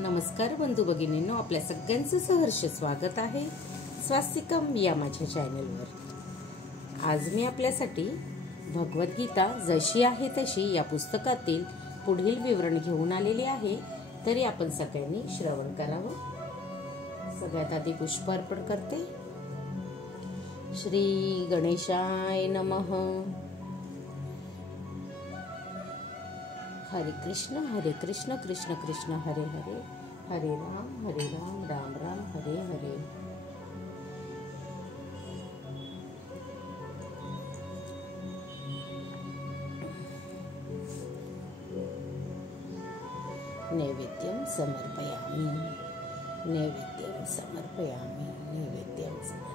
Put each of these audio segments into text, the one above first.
नमस्कार बंधू भगिनींनो, आपल्या सगळ्यांचं सहर्ष स्वागत आहे स्वास्तिकम या माझ्या चॅनलवर। आज मी आपल्यासाठी भगवद्गीता जशी आहे तशी या पुस्तकातील पुढील विवरण घेऊन आलेले आहे, तरी आपण सगळ्यांनी श्रवण करावं। सगळ्यात आधी पुष्प अर्पण करते। श्री गणेशाय नमः। हरे कृष्ण कृष्ण कृष्ण हरे हरे, हरे राम राम राम हरे हरे। नैवेद्यं समर्पयामि, नैवेद्यं समर्पयामि, नैवेद्यं समर्पयामि।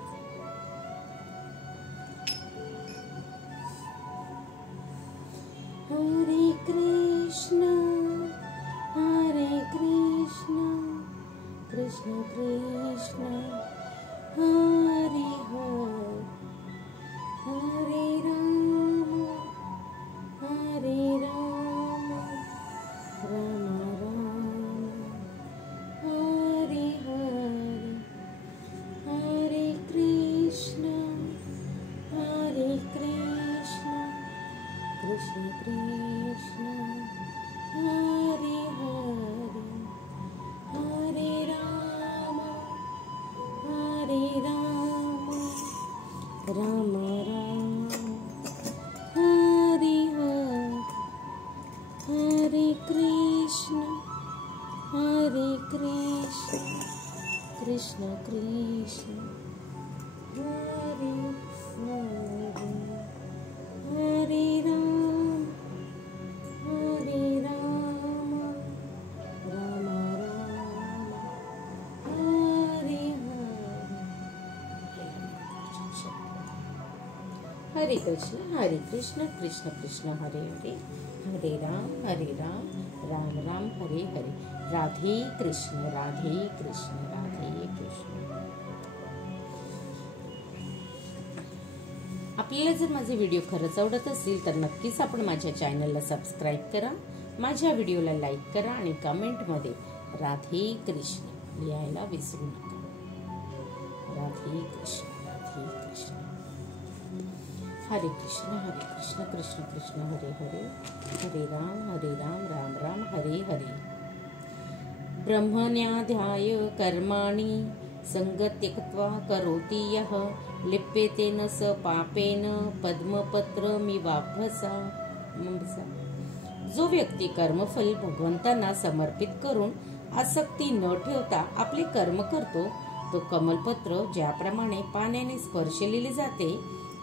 हरे कृष्ण कृष्ण कृष्ण हरे हरे, हरे राम राम राम हरे हरे, हरे कृष्ण कृष्ण कृष्ण हरे हरे, हरे राम राम राम हरे हरे, हरे कृष्ण कृष्ण कृष्ण हरे हरे, हरे राम राम राम हरे हरे। हरे कृष्ण कृष्ण कृष्ण हरे हरे, हरे राम राम राम हरे हरे। राधे कृष्ण राधे कृष्ण राधे कृष्ण। आपल्याला जर माझे व्हिडिओ खरंच आवडत असतील तर नक्कीच आपण माझ्या चॅनलला सबस्क्राईब करा, माझ्या व्हिडिओला लाईक करा आणि कमेंटमध्ये राधे कृष्ण लिहायला विसरू नका। राधे कृष्ण हरे कृष्ण कृष्ण कृष्ण हरे हरे, हरे राम राम राम हरे हरे। ब्रह्मण्याध्याय कर्माणि संगत्यक्त्वा करोति यः लिप्येतेन स पापेन पद्मपत्रमिवाभसा। जो व्यक्ती कर्मफल भगवंतांना समर्पित करून आसक्ती न ठेवता आपले कर्म करतो, तो कमलपत्र ज्याप्रमाणे पाण्याने स्पर्शलेले जाते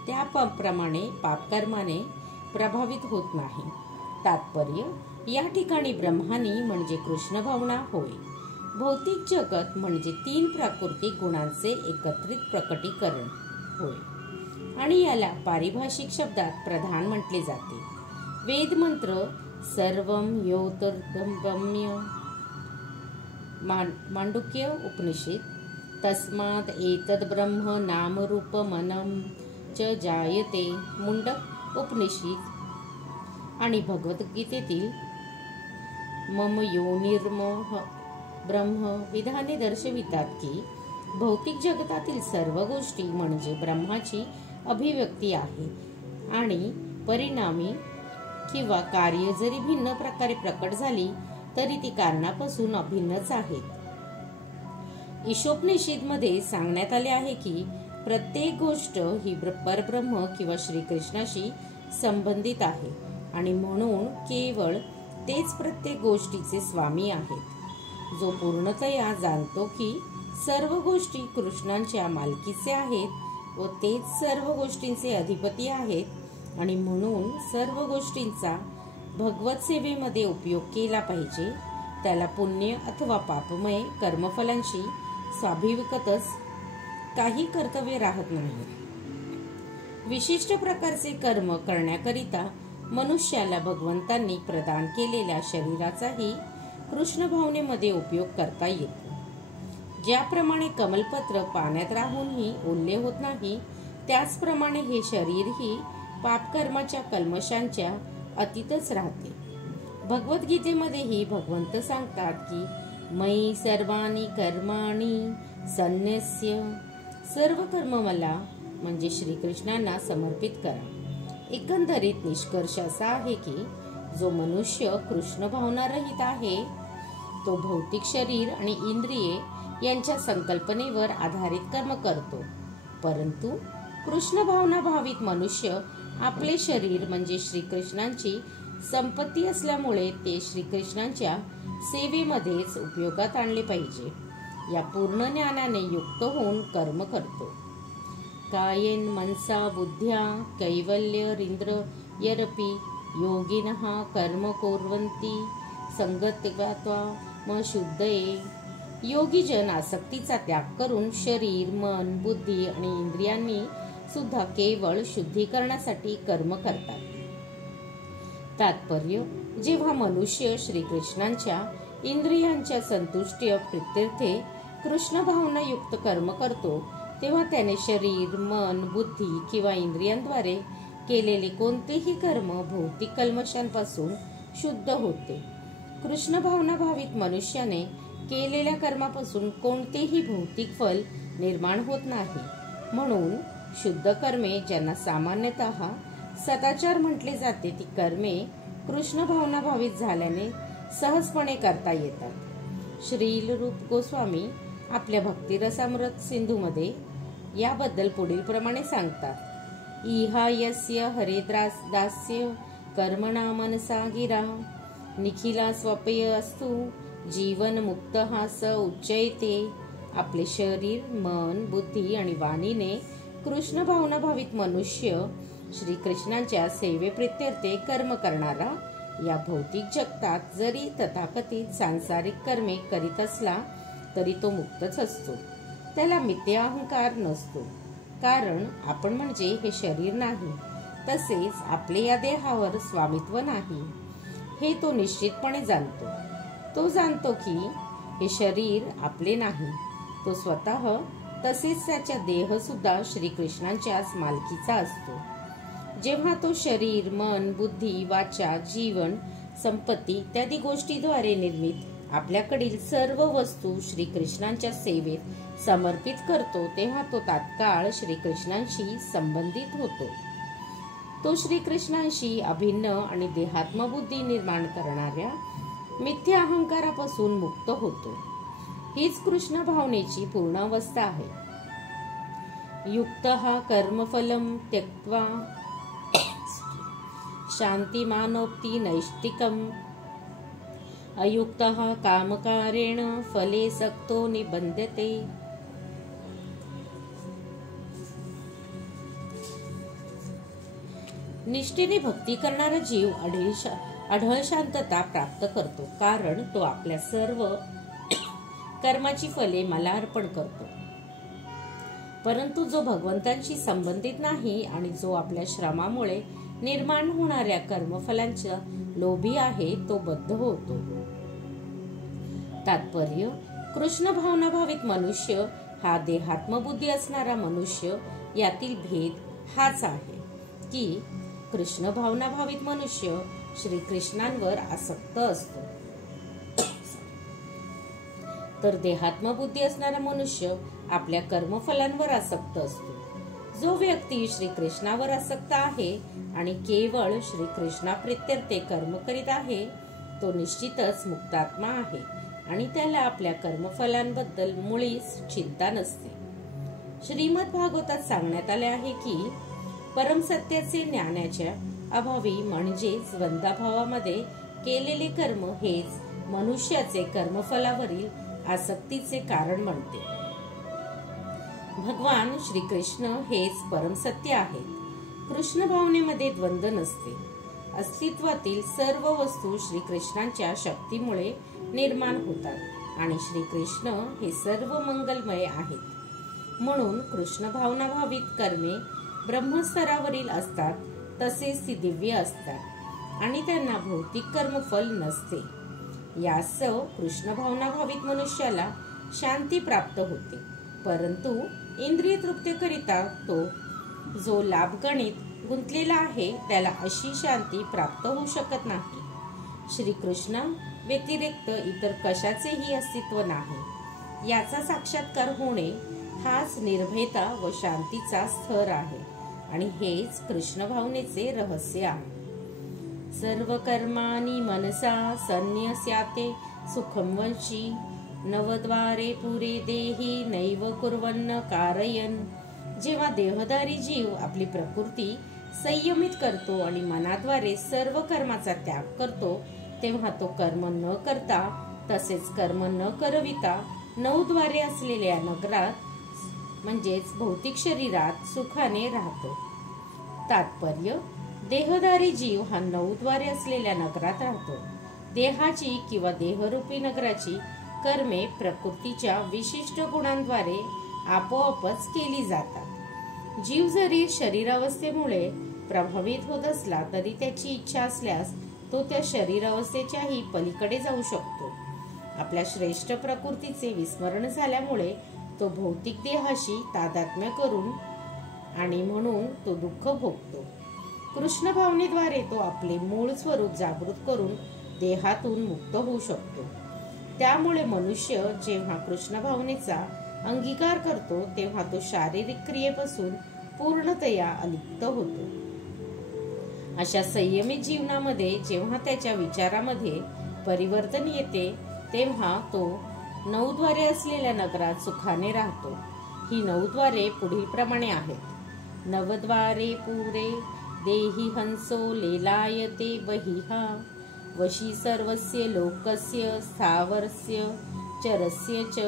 त्याप्रमाणे पापकर्माने प्रभावित होत नाही। तात्पर्य, या ठिकाणी ब्रह्मानी म्हणजे कृष्ण भावना होय। भौतिक जगत म्हणजे 3 प्राकृतिक गुणांचे एकत्रित प्रकटीकरण होय आणि याला पारिभाषिक शब्दात प्रधान म्हटले जाते। वेद मंत्र सर्वं ह्योतर्गम्य मांडुक्य उपनिषद तस्माद एतद् ब्रह्म नाम रूप मनम च जायते मुंडक उपनिषद आणि भगवद्गीतेतील मम योनिर्मोह ब्रह्म विधाने दर्शवितात की भौतिक जगतातील सर्व गोष्टी म्हणजे ब्रह्माची अभिव्यक्ती आहे आणि परिणामी किंवा कार्य जरी भिन्न प्रकारे प्रकट झाली तरी ती कारणापासून अभिन्नच आहेत। ईशोपनिषदमध्ये सांगण्यात आले आहे की प्रत्येक गोष्ट ही परब्रह्म किंवा श्रीकृष्णाशी संबंधित आहे आणि म्हणून केवळ तेच प्रत्येक गोष्टीचे स्वामी आहेत। जो पूर्णतया जाणतो की सर्व गोष्टी कृष्णांच्या मालकीचे आहेत व तेच सर्व गोष्टींचे अधिपती आहेत आणि म्हणून सर्व गोष्टींचा भगवत सेवेमध्ये उपयोग केला पाहिजे, त्याला पुण्य अथवा पापमय कर्मफलांशी स्वाभाविकतच काही कर्तव्य राहत नाही। विशिष्ट प्रकारचे कर्म करण्याकरिता मनुष्याला भगवंतांनी प्रदान केलेल्या शरीराचाही कृष्ण भावनेमध्ये उपयोग करता येतो। ज्याप्रमाणे कमलपत्र पाण्यात राहूनही ओले होत नाही, त्याचप्रमाणे हे शरीरही पापकर्माच्या कल्मशांच्या अतीतच राहते। भगवद्गीतेमध्येही भगवंत सांगतात की मयि सर्वाणि कर्माणि संन्यस्य, सर्व कर्म मला म्हणजे श्रीकृष्णांना समर्पित करा. एकंदरीत निष्कर्ष असा आहे की जो मनुष्य कृष्ण भावना रहित आहे तो भौतिक शरीर आणि इंद्रिये यांच्या संकल्पनेवर आधारित कर्म करतो, परंतु कृष्ण भावना भावित मनुष्य आपले शरीर म्हणजे श्रीकृष्णांची संपत्ती असल्यामुळे ते श्रीकृष्णांच्या सेवेमध्येच उपयोगात आणले पाहिजे या पूर्ण ज्ञानाने युक्त होऊन कर्म करतो. कायेन मनसा बुद्ध्या कैवल्यरिंद्र यरपि योगिनः कर्म कुर्वन्ति संगत्वा म शुद्धये. योगीजन आसक्तीचा त्याग करून शरीर, मन, बुद्धी आणि इंद्रियांनी सुद्धा केवळ शुद्धीकरणासाठी कर्म करतात. तात्पर्य: जेव्हा मनुष्य श्रीकृष्णांच्या इंद्रियांच्या संतुष्टी प्रित्यर्थे कृष्ण भावना युक्त कर्म करतो तेव्हा त्याने शरीर, मन, बुद्धी किंवा इंद्रियांद्वारे केलेले कोणतेही कर्म भौतिक कल्मशांपासून शुद्ध होते. कृष्ण भावना भावित मनुष्याने केलेल्या कर्मापासून कोणतेही भौतिक फल निर्माण होत नाही. म्हणून शुद्ध कर्मे, ज्यांना सामान्यतः सदाचार म्हटले जाते, ती कर्मे कृष्ण भावना भावित झाल्याने सहजपणे करता येतात. श्रील रूप गोस्वामी आपल्या भक्तिरसामृत सिंधूमध्ये याबद्दल पुढील प्रमाणे सांगतात: इहा यस्य हरेदास्य कर्मणा मनसा गिरा निखिला स्वपेय असतु जीवन मुक्त हा स उच्चयते. आपले शरीर, मन, बुद्धी आणि वाणीने कृष्ण भावना भावित मनुष्य श्रीकृष्णांच्या सेवेप्रित्यर्थे कर्म करणारा या भौतिक जगतात जरी तथाकथित सांसारिक कर्मे करीत असला तरी तो मुक्तच असतो. त्याला मिथ्या अहंकार नसतो, कारण आपण म्हणजे हे शरीर नाही, तसेच आपले या देहावर स्वामित्व नाही हे तो निश्चितपणे जाणतो. तो जाणतो की हे शरीर आपले नाही, तो स्वतः तसेच त्याचा देह सुद्धा श्रीकृष्णांच्याच मालकीचा असतो. जेव्हा तो शरीर, मन, बुद्धी, वाचा, जीवन, संपत्ती इत्यादी गोष्टीद्वारे निर्मित आपल्याकडील सर्व वस्तू श्रीकृष्णांच्या सेवेत समर्पित करतो तेव्हा तो तात्काळ श्रीकृष्णांशी संबंधित होतो. तो श्रीकृष्णांशी अभिन्न आणि देहात्मबुद्धी निर्माण करणाऱ्या मिथ्या अहंकारापासून मुक्त होतो. हीच कृष्ण भावनेची पूर्ण अवस्था आहे. युक्तः कर्मफलं त्यक्त्वा शान्तिमानोप्ति नैष्टिकम् अयुक्तः कामकारेण फले सक्तो निबध्यते. निष्ठेने भक्ती करणारा जीव अढळ शांतता प्राप्त करतो, कारण तो आपल्या सर्व कर्माची फले मला अर्पण करतो. परंतु जो भगवंतांशी संबंधित नाही आणि जो आपल्या श्रमामुळे निर्माण होणाऱ्या कर्मफलांचा लोभी आहे तो बद्ध होतो. तात्पर्य: कृष्ण भावना भावित मनुष्य हा देहात्मबुद्धी असणारा मनुष्य यातील भेद हाच आहे की कृष्ण भावना भावित मनुष्य श्रीकृष्णांवर आसक्त असतो, तर देहात्मबुद्धी असणारा मनुष्य आपल्या कर्मफलांवर आसक्त असतो. जो व्यक्ती श्रीकृष्णावर आसक्त आहे आणि केवळ श्रीकृष्णाप्रित्यर्थे कर्म करीत आहे तो निश्चितच मुक्तात्मा आहे आणि त्याला आपल्या कर्मफलांबद्दल मुळीच चिंता नसते. श्रीमद भागवतात सांगण्यात आले आहे की परमसत्याचे ज्ञानाच्या अभावी म्हणजेच द्वंद्वाभावामध्ये केलेले कर्म हेच मनुष्याचे कर्मफलावरील आसक्तीचे कारण बनते. भगवान श्रीकृष्ण हेच परमसत्य आहेत. कृष्ण भावनेमध्ये द्वंद्व नसते. अस्तित्वातील सर्व वस्तू श्रीकृष्णांच्या शक्तीमुळे निर्माण होतात आणि श्रीकृष्ण हे सर्व मंगलमय आहेत. म्हणून कृष्ण भावना भावित कर्मे ब्रह्मस्तरावरील असतात, तसेच ती दिव्य असतात आणि त्यांना भौतिक कर्मफल नसते. यासह कृष्ण भावना भावित मनुष्याला शांती प्राप्त होते, परंतु इंद्रिय तृप्तीकरिता तो जो लाभगणित गुंतलेला आहे त्याला अशी शांती प्राप्त होऊ शकत नाही. श्रीकृष्ण व्यतिरिक्त इतर कशाचेही अस्तित्व नाही याचा साक्षात्कार होणे हाच निर्भयता व शांतीचा स्तर आहे आणि हेच कृष्ण भावनेचे रहस्य आहे. सर्व कर्माणी मनसा संन्यस्याते सुखम वंशी नवद्वारे पुरे देही नैव कुर्वन्न कारयन. जेव्हा देहधारी जीव आपली प्रकृती संयमित करतो आणि मनाद्वारे सर्व कर्माचा त्याग करतो तेव्हा तो कर्म न करता तसेच कर्म न करविता 9 द्वारे असलेल्या नगरात म्हणजेच भौतिक शरीरात सुखाने राहतो. तात्पर्य, देहधारी जीव हा 9 द्वारे असलेल्या नगरात राहतो. देहाची किंवा देहरूपी नगराची कर्मे प्रकृतीच्या विशिष्ट गुणांद्वारे आपोआपच केली जातात. जीव जरी शरीरावस्थेमुळे प्रभावित होत असला तरी त्याची इच्छा असल्यास तो त्या शरीरावस्थेच्याही पलीकडे जाऊ शकतो. आपल्या श्रेष्ठ प्रकृतीचे विस्मरण झाल्यामुळे तो भौतिक देहाशी तादात्म्य करून आणि म्हणून तो दुःख भोगतो. कृष्ण भावनेद्वारे तो आपले मूळ स्वरूप जागृत करून देहातून मुक्त होऊ शकतो. त्यामुळे मनुष्य जेव्हा कृष्ण भावनेचा अंगीकार करतो तेव्हा तो शारीरिक क्रियेपासून पूर्णतया अलिप्त होतो. अशा संयमित जीवनामध्ये जेव्हा त्याच्या विचारामध्ये परिवर्तन येते तेव्हा तो 9 द्वारे असलेल्या नगरात सुखाने राहतो. ही 9 द्वारे पुढील प्रमाणे आहेत. नवद्वारे पुरे देहि हंसो लेलायते बहिहा वशी सर्वस्य लोकस्य स्थावरस्य चरस्य च.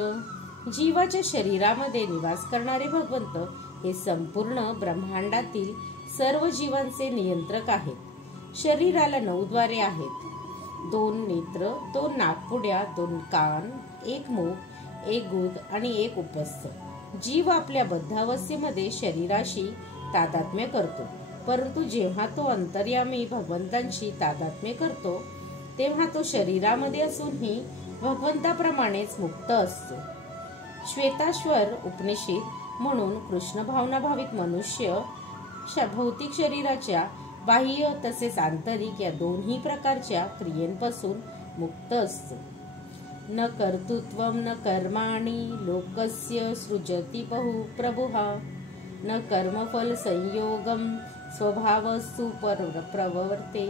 जीवाच्या शरीरामध्ये निवास करणारे भगवंत हे संपूर्ण ब्रह्मांडातील सर्व जीवांचे नियंत्रक आहेत. शरीराला 9 द्वारे आहेत. 2 नेत्र, 2 नाकपुड्या, 2 कान, 1 मुख, 1 गुद आणि 1 उपस्थ. जीव आपल्या बद्धावस्थेमध्ये शरीराशी तादात्म्य करतो, परंतु जेव्हा तो अंतर्यामी भगवंतांशी तादात्म्य करतो तेव्हा तो शरीरामध्ये असूनही भगवंताप्रमाणेच मुक्त असतो. श्वेताश्वर उपनिषद म्हणून कृष्ण भावना भावित मनुष्य भौतिक शरीराच्या बाह्य तसेच आंतरिक या दोन्ही प्रकारच्या क्रियेपासून मुक्त असतो. न कर्तृत्वम न कर्माणि लोकस्य सृजति बहु प्रभुहा न कर्मफल संयोगम स्वभावस्तु प्रवर्ते.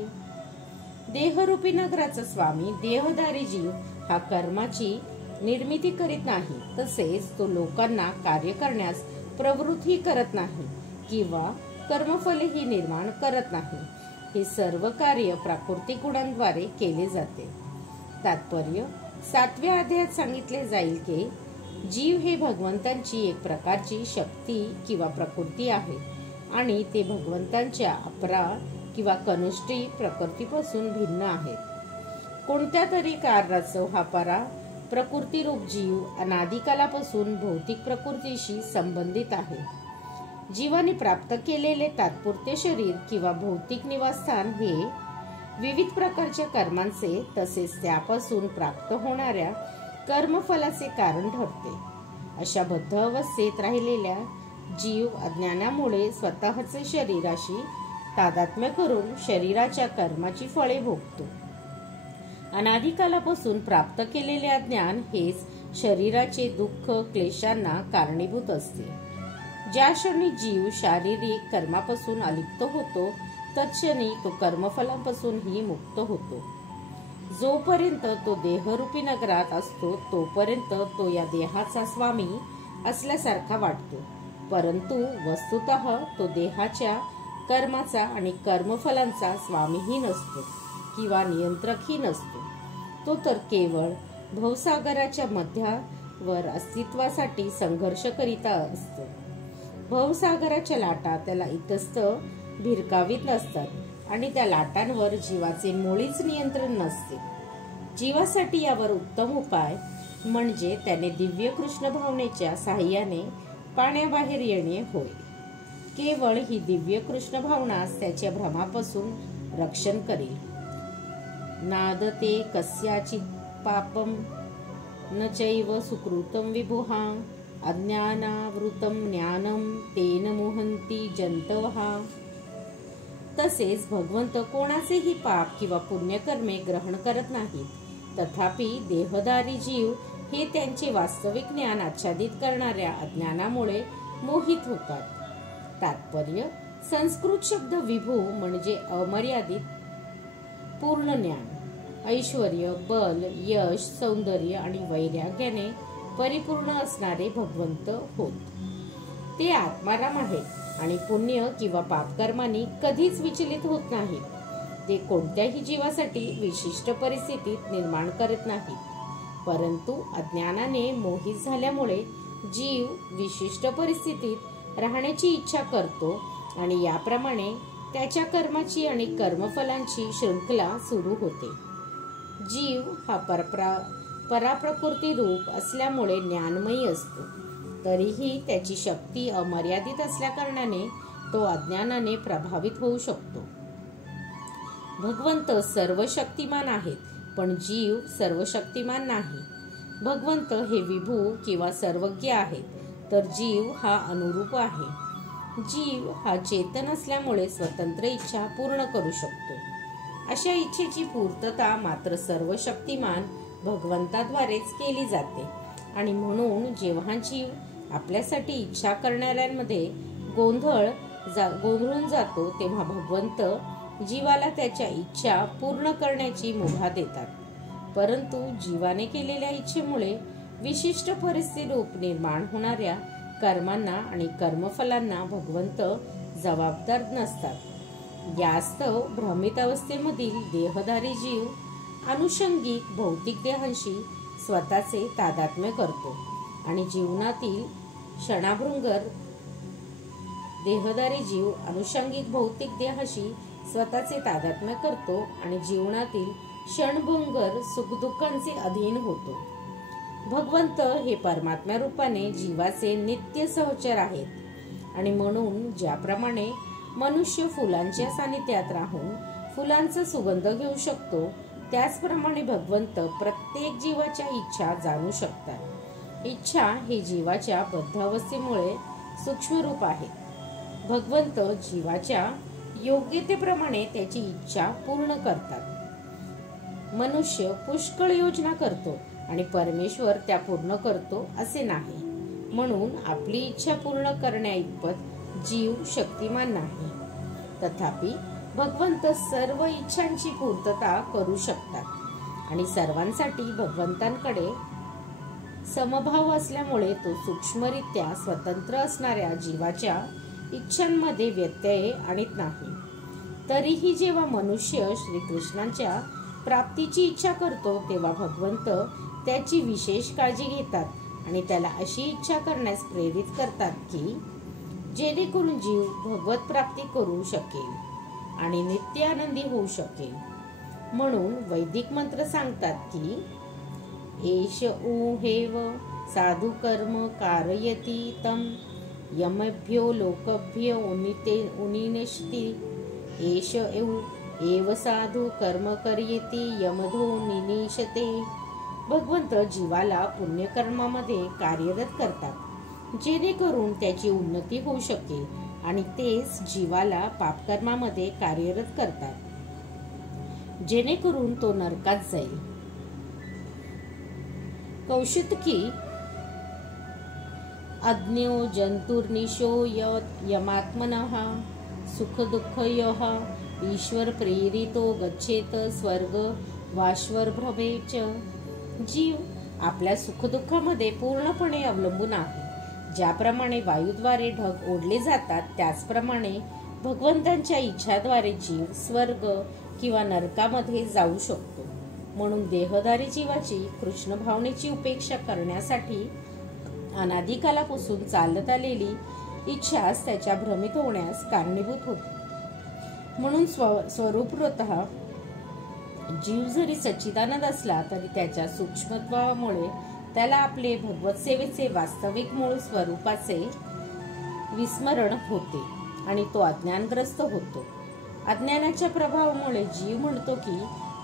देहरूपी नगराचा स्वामी देहधारी जीव हा कर्माची निर्मिती करीत नाही, तसेच तो लोकांना कार्य करण्यास प्रवृत्ती करत नाही किंवा कर्मफलही निर्माण करत नाही. हे सर्व कार्य प्राकृतिक गुणांद्वारे केले जाते. तात्पर्य, 7व्या अध्यायात सांगितले जाईल की जीव हे भगवंतांची एक प्रकारची शक्ती किंवा प्रकृती आहे आणि ते भगवंतांच्या अपरा किंवा कनिष्ठी प्रकृतीपासून भिन्न आहेत. कोणत्या तरी कारणास्तव हा परा प्रकृती रूप जीव अनादिकालापासून भौतिक प्रकृतीशी संबंधित आहे. जीवाने प्राप्त केलेले तात्पुरते शरीर किंवा भौतिक निवासस्थान हे विविध प्रकारच्या कर्मांचे तसेच त्यापासून प्राप्त होणाऱ्या कर्मफलाचे कारण ठरते. अशा बद्ध अवस्थेत राहिलेल्या जीव अज्ञानामुळे स्वतःचे शरीराशी तादात्म्य करून शरीराच्या कर्माची फळे भोगतो. अनादिकालापासून प्राप्त केलेले अज्ञान हेच शरीराचे दुःख क्लेशांना कारणीभूत असते. ज्या क्षणी जीव शारीरिक कर्मापासून अलिप्त होतो तत्क्षणी तो कर्मफलांपासूनही मुक्त होतो. जोपर्यंत तो देहरूपी नगरात असतो तोपर्यंत तो या देहाचा स्वामी असल्यासारखा वाटतो, परंतु वस्तुतः तो देहाच्या कर्माचा आणि कर्मफलांचा स्वामीही नसतो किंवा नियंत्रकही नसतो. तो तर केवळ भवसागराच्या मध्यावर अस्तित्वासाठी संघर्ष करीत असतो. भवसागराच्या लाटा त्याला इतस्त भिरकावीत नसतात आणि त्या लाटांवर जीवाचे मुळीच नियंत्रण नसते. जीवासाठी यावर उत्तम उपाय म्हणजे त्याने दिव्य कृष्ण भावनेच्या साहाय्याने पाण्याबाहेर येणे होय. केवळ ही दिव्य कृष्ण भावनाच त्याच्या भ्रमापासून रक्षण करेल. नादते कस्याचित पापम न चैव सुकृतम विभुहा अज्ञानावृतम ज्ञानम तेन मोहंती जंतवहा. तसेच भगवंत कोणाचेही पाप किंवा पुण्यकर्मे ग्रहण करत नाहीत. तथापि देहधारी जीव हे त्यांचे वास्तविक ज्ञान आच्छादित करणाऱ्या अज्ञानामुळे मोहित होतात. तात्पर्य: संस्कृत शब्द विभू म्हणजे अमर्यादित पूर्ण ज्ञान, ऐश्वर्य, बल, यश, सौंदर्य आणि वैराग्याने परिपूर्ण असणारे भगवंत होत. ते आत्माराम आहेत आणि पुण्य किंवा पापकर्मांनी कधीच विचलित होत नाहीत. ते कोणत्याही जीवासाठी विशिष्ट परिस्थितीत निर्माण करत नाहीत, परंतु अज्ञानाने मोहित झाल्यामुळे जीव विशिष्ट परिस्थितीत राहण्याची इच्छा करतो आणि याप्रमाणे त्याच्या कर्माची आणि कर्मफलांची शृंखला सुरू होते. जीव हा पराप्रकृती रूप असल्यामुळे ज्ञानमयी असतो, तरीही त्याची शक्ती अमर्यादित असल्याकारणाने तो अज्ञानाने प्रभावित होऊ शकतो. भगवंत सर्वशक्तिमान आहेत, पण जीव सर्वशक्तिमान नाही. भगवंत हे विभू किंवा सर्वज्ञ आहेत, तर जीव हा अनुरूप आहे. जीव हा चेतन असल्यामुळे स्वतंत्र इच्छा पूर्ण करू शकतो. अशा इच्छेची पूर्तता मात्र सर्वशक्तिमान भगवंताद्वारेच केली जाते आणि म्हणून जेव्हा जीव आपल्यासाठी इच्छा करणाऱ्यांमध्ये गोंधळून जातो, तेव्हा भगवंत जीवाला त्याच्या इच्छा पूर्ण करण्याची मुभा देतात. परंतु जीवाने केलेल्या इच्छेमुळे विशिष्ट परिस्थिती रूप निर्माण होणाऱ्या कर्मांना आणि कर्मफलांना भगवंत जबाबदार नसतात. यास्तव भ्रमित अवस्थेमधील देहधारी जीव अनुषंगिक भौतिक देहांशी स्वतःचे तादात्म्य करतो आणि जीवनातील क्षणाभंगुर देहधारी जीव अनुषंगिक भौतिक देहाशी स्वतःचे तादात्म्य करतो आणि जीवनातील क्षणभंगुर सुखदुःखांचे अधीन होतो. भगवंत हे परमात्म्या रूपाने जीवाचे नित्य सहचर आहेत आणि म्हणून ज्याप्रमाणे मनुष्य फुलांच्या सानिध्यात राहून फुलांचा सुगंध घेऊ शकतो, त्याचप्रमाणे भगवंत प्रत्येक जीवाच्या इच्छा जाणू शकतात. इच्छा हे जीवाच्या बद्ध अवस्थेमुळे सूक्ष्म रूप आहे. भगवंत जीवाच्या योग्यतेप्रमाणे त्याची इच्छा पूर्ण करतात. मनुष्य पुष्कळ योजना करतो आणि परमेश्वर त्या पूर्ण करतो असे नाही. म्हणून आपली इच्छा पूर्ण करण्याइतपत जीव शक्तिमान नाही. तथापि भगवंत सर्व इच्छांची पूर्तता करू शकतात आणि सर्वांसाठी भगवंतांकडे समभाव असल्यामुळे तो सूक्ष्मरित्या स्वतंत्र असणाऱ्या जीवाच्या इच्छांमध्ये व्यत्यय आणत नाही. तरीही जेव्हा मनुष्य श्रीकृष्णांच्या प्राप्तीची इच्छा करतो, तेव्हा भगवंत त्याची विशेष काळजी घेतात आणि त्याला अशी इच्छा करण्यास प्रेरित करतात की जेणेकरून जीव भगवत प्राप्ती करू शकेल आणि नित्य आनंदी होऊ शकेल. म्हणून वैदिक मंत्र सांगतात की एष ऊहेव साधु कर्म कारयति तम यमभ्यो लोकभ्यो उनिनेष्टि एष एव साधु कर्म करियति यमधो निनिशते. भगवंत जीवाला पुण्यकर्मामध्ये कार्यरत करतात जेणेकरून त्याची उन्नती होऊ शकेल आणि तेच जीवाला पापकर्मामध्ये कार्यरत करतात जेणेकरून तो नरकात जाईल. कौशितकी अज्ञो जंतुर्निशो यमात्मनः सुख दुःखयोः ईश्वर प्रेरितो गच्छेत स्वर्ग वाश्वर भ्रमेच. जीव आपल्या सुखदुःखामध्ये पूर्णपणे अवलंबून आहे. ज्याप्रमाणे वायूद्वारे ढग ओढले जातात, त्याचप्रमाणे भगवंतांच्या इच्छाद्वारे जीव स्वर्ग किंवा नरकामध्ये जाऊ शकतो. म्हणून देहधारी जीवाची कृष्ण भावनेची उपेक्षा करण्यासाठी अनादिकालापासून चालत आलेली इच्छाच त्याच्या भ्रमित होण्यास कारणीभूत होती. म्हणून स्वरूपतः जीव जरी सच्चिदानंद असला तरी त्याच्या सूक्ष्मत्वामुळे त्याला आपले भगवत सेवेचे वास्तविक मूळ स्वरूपाचे विस्मरण होते आणि तो अज्ञानग्रस्त होतो. अज्ञानाच्या प्रभावामुळे जीव म्हणतो की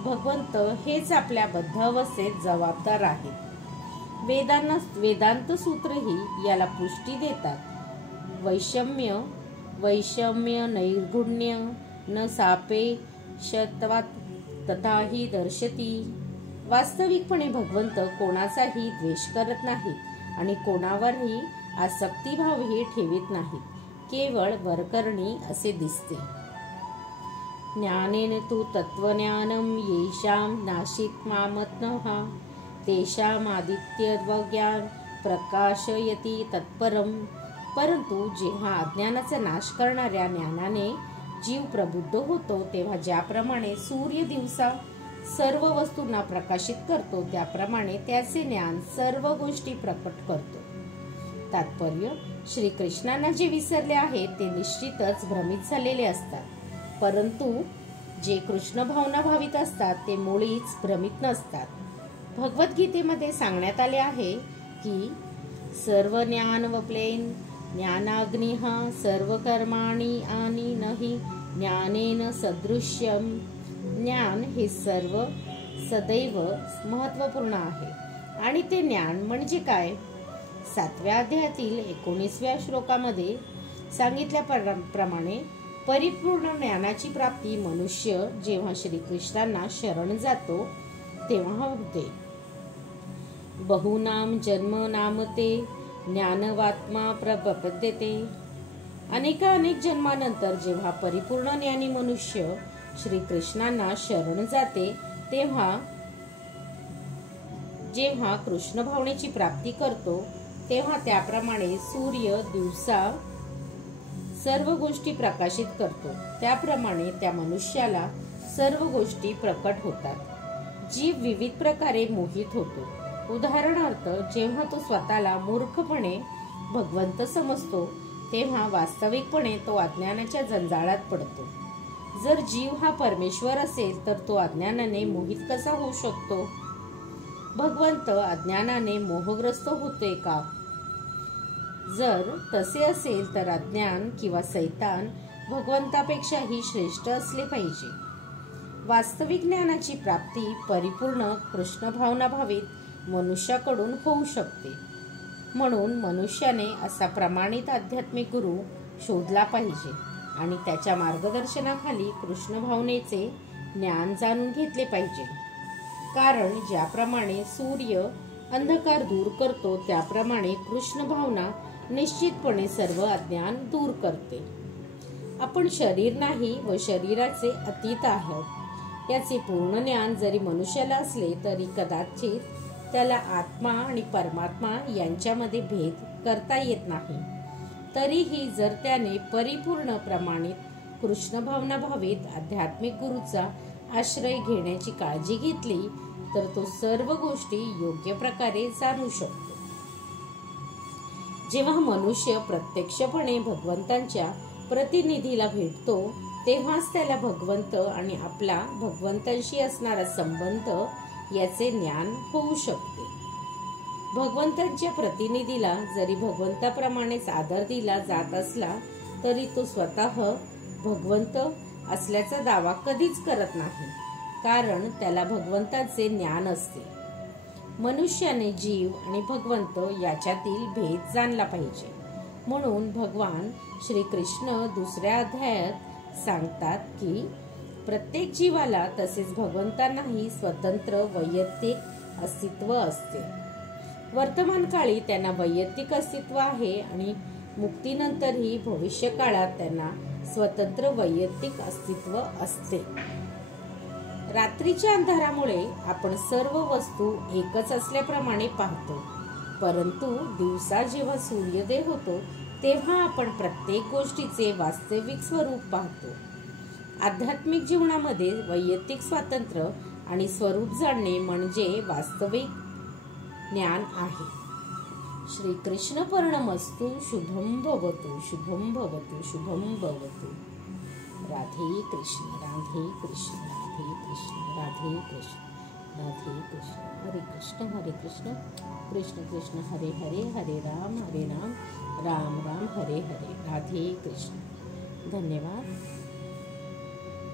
भगवंत हेच आपल्या बद्ध अवस्थेत जबाबदार आहेत. वेदांत सूत्रही याला पुष्टी देतात. वैषम्य नैर्गुण्य न सापेक्षत्वात् तथाहि दर्शती. वास्तविकपणे भगवंत कोणाचाही द्वेष करत नाहीत आणि कोणावरही आसक्तीभावही ठेवीत नाहीत. केवळ वरकरणी असे दिसते. ज्ञानेन तु तत्त्वज्ञानं येषां नाशित मामत्नः तेषामादित्यज्ञान प्रकाशयति तत्परम. परंतु जेव्हा अज्ञानाचा नाश करणाऱ्या ज्ञानाने जीव प्रबुद्ध होतो, तेव्हा ज्याप्रमाणे सूर्य दिवसा सर्व वस्तूंना प्रकाशित करतो, त्याप्रमाणे त्याचे ज्ञान सर्व गोष्टी प्रकट करतो. तात्पर्य: श्रीकृष्णांना जे विसरले आहे ते निश्चितच भ्रमित झालेले असतात, परंतु जे कृष्ण भावना भावित असतात ते मुळीच भ्रमित नसतात. भगवद्गीतेमध्ये सांगण्यात आले आहे की सर्व ज्ञान वप्लेन ज्ञानाग्निः सर्व कर्माणि आणि नहि ज्ञानेन सदृश्यम. ज्ञान हे सर्व सदैव महत्वपूर्ण आहे. आणि ते ज्ञान म्हणजे काय? 7व्या अध्यायातील 19व्या श्लोकामध्ये सांगितल्याप्रमाणे परिपूर्ण ज्ञानाची प्राप्ती मनुष्य जेव्हा श्रीकृष्णांना शरण जातो तेव्हा होते. बहुनाम जन्मनाम ते ज्ञानवात्मा प्रपद्यते. अनेक जन्मानंतर जेव्हा परिपूर्ण ज्ञानी मनुष्य श्रीकृष्णांना शरण जाते तेव्हा जेव्हा कृष्ण भावनेची प्राप्ती करतो तेव्हा त्याप्रमाणे सूर्य दिवसा सर्व गोष्टी प्रकाशित करतो, त्याप्रमाणे त्या मनुष्याला सर्व गोष्टी प्रकट होतात. जीव विविध प्रकारे मोहित होतो. उदाहरणार्थ, जेव्हा तो स्वतःला मूर्खपणे भगवंत समजतो तेव्हा वास्तविकपणे तो अज्ञानाच्या जंजाळात पडतो. जर जीव हा परमेश्वर असेल तर तो अज्ञानाने मोहित कसा होऊ शकतो? भगवंत अज्ञानाने मोहग्रस्त होते का? जर तसे असेल तर अज्ञान किंवा सैतान भगवंतापेक्षाही श्रेष्ठ असले पाहिजे. वास्तविक ज्ञानाची प्राप्ती परिपूर्ण कृष्ण भावना भावित मनुष्याकडून होऊ शकते. म्हणून मनुष्याने असा प्रमाणित आध्यात्मिक गुरु शोधला पाहिजे आणि त्याच्या मार्गदर्शनाखाली कृष्ण भावनेचे ज्ञान जाणून घेतले पाहिजे. कारण ज्याप्रमाणे सूर्य अंधकार दूर करतो त्याप्रमाणे कृष्ण भावना निश्चितपणे सर्व अज्ञान दूर करते. आपण शरीर नाही व शरीराचे अतीत आहोत याचे पूर्ण ज्ञान जरी मनुष्याला असले तरी कदाचित त्याला आत्मा आणि परमात्मा यांच्यामध्ये भेद करता येत नाही. तरीही जर त्याने परिपूर्ण प्रमाणित कृष्ण भावना भावित आध्यात्मिक गुरुचा आश्रय घेण्याची काळजी घेतली तर तो सर्व गोष्टी योग्य प्रकारे जाणू शकतो. जेव्हा मनुष्य प्रत्यक्षपणे भगवंतांच्या प्रतिनिधीला भेटतो तेव्हाच त्याला भगवंत आणि आपला भगवंतांशी असणारा संबंध याचे ज्ञान होऊ शकते. भगवंतांच्या प्रतिनिधीला जरी भगवंताप्रमाणेच आदर दिला जात असला तरी तो स्वतः भगवंत असल्याचा दावा कधीच करत नाही, कारण त्याला भगवंताचे ज्ञान असते. मनुष्याने जीव आणि भगवंत याच्यातील भेद जाणला पाहिजे. म्हणून भगवान श्रीकृष्ण 2ऱ्या अध्यायात सांगतात की प्रत्येक जीवाला तसेच भगवंतांनाही स्वतंत्र वैयक्तिक अस्तित्व असते. वर्तमान काळी त्यांना वैयक्तिक अस्तित्व आहे आणि मुक्तीनंतरही भविष्य काळात त्यांना स्वतंत्र वैयक्तिक अस्तित्व असते. रात्रीच्या अंधारामुळे आपण सर्व वस्तू एकच असल्याप्रमाणे पाहतो, परंतु दिवसा जेव्हा सूर्योदय होतो तेव्हा आपण प्रत्येक गोष्टीचे वास्तविक स्वरूप पाहतो. आध्यात्मिक जीवनामध्ये वैयक्तिक स्वातंत्र्य आणि स्वरूप जाणणे म्हणजे वास्तविक ज्ञान आहे. श्री कृष्ण पर्णमस्तु. शुभम भवतु, शुभम भवतु, शुभम भवतु. राधे कृष्ण, राधे कृष्ण, राधे कृष्ण, राधे कृष्ण, राधे कृष्ण. हरे कृष्ण, कृष्ण कृष्ण हरे हरे, हरे राम, राम राम हरे हरे. राधे कृष्ण. धन्यवाद.